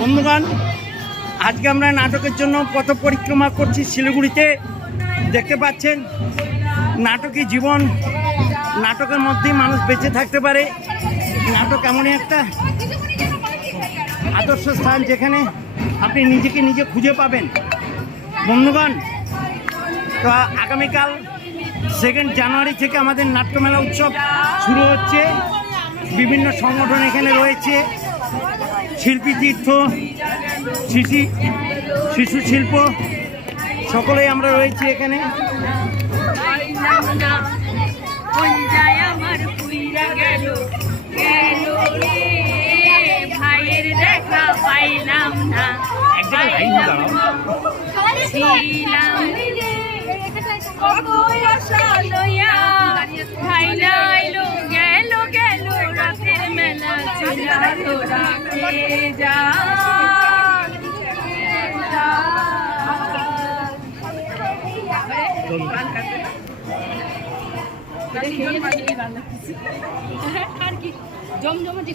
বন্ধুগণ, আজকে আমরা নাটকের জন্য পথ পরিক্রমা করছি শিলিগুড়িতে। দেখতে পাচ্ছেন নাটকই জীবন, নাটকের মধ্যেই মানুষ বেঁচে থাকতে পারে। নাটক এমনই একটা আদর্শ স্থান যেখানে আপনি নিজেকে নিজে খুঁজে পাবেন। বন্ধুগণ, তো আগামীকাল সেকেন্ড জানুয়ারি থেকে আমাদের নাট্যমেলা উৎসব শুরু হচ্ছে। বিভিন্ন সংগঠন এখানে রয়েছে। শিল্পী তীর্থ শিশু শিশু শিল্প সকলেই আমরা রয়েছি এখানে। পাইলাম না কোন যা জমজমাটি